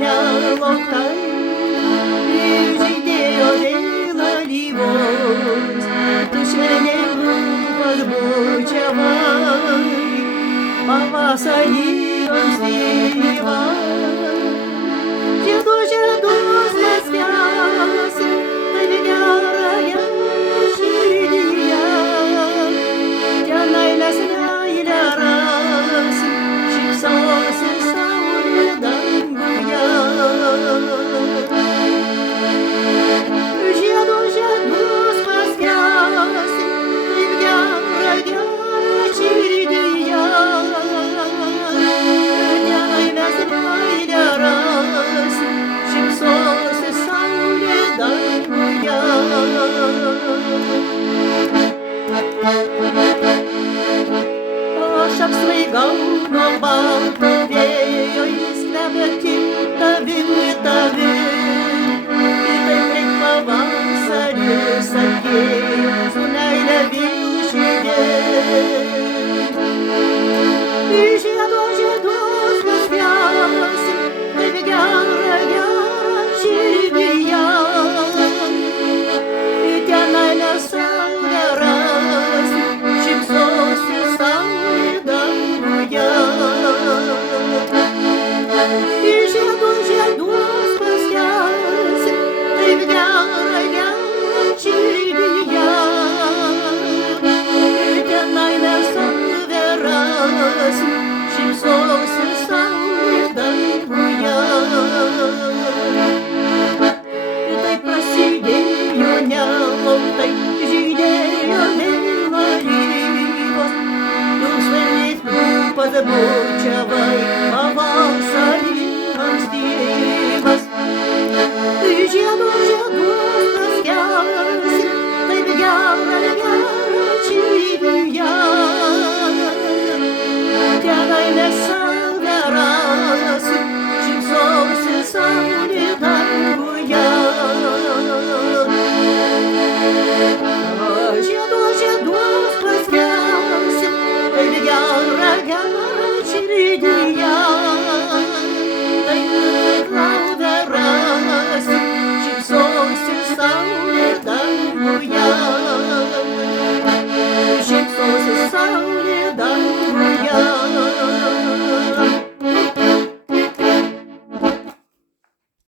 nelauktai ir žydėjo vėl alyvos, tu švelniai rūpas bučiavai, pavasarį ankstyvą. Žiedus mes spjausim, taip gerąją širdyje, tenai mes meilę rasim, šypsosis saulė danguje. Žiedus paspjausim, taip gerąją širdyje, tenai mes meilę rasim, šypsosis saulė danguje. Aš apsvaigau nuo balto vėjo, jis kvepia tik tavim. Ir taip greit pavasaris atėjo, su meile vėl žydės. Žiedus paspjausim, taip gerą širdyje, tenai mes saulę rasim, šypsosis saulė danguje. Žiedus paspjausim, taip gerą širdyje, tenai mes saulę rasim, šypsosis saulė danguje. Taip prasidėjo nelauktai, žydėjo vėl alyvos, tu švelniais lūpas bučiavai,